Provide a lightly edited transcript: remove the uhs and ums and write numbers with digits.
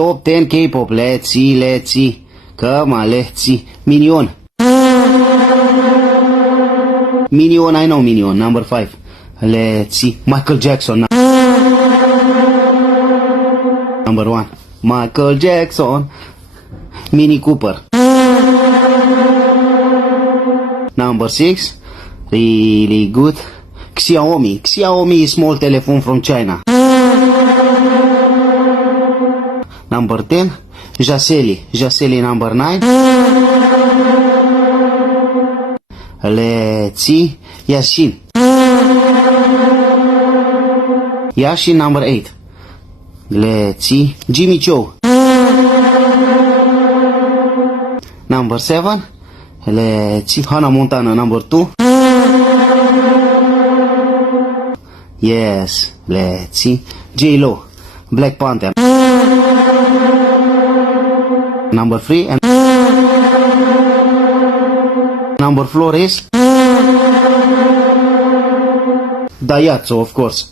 Top 10 K-pop. Let's see. Come on, let's see. Minion. Minion, I know Minion. Number 5. Let's see. Michael Jackson. Number 1. Michael Jackson. Mini Cooper. Number 6. Really good. Xiaomi. Xiaomi is small telephone from China. Number 10. Jaseli. Jaseli number 9. Let's see. Yashin. Yashin number 8. Let's see. Jimmy Chou. Number 7. Let's see. Hannah Montana number 2. Yes. Let's see. J-Lo. Black Panther. Number 3 and number 4 is Daihatsu, of course.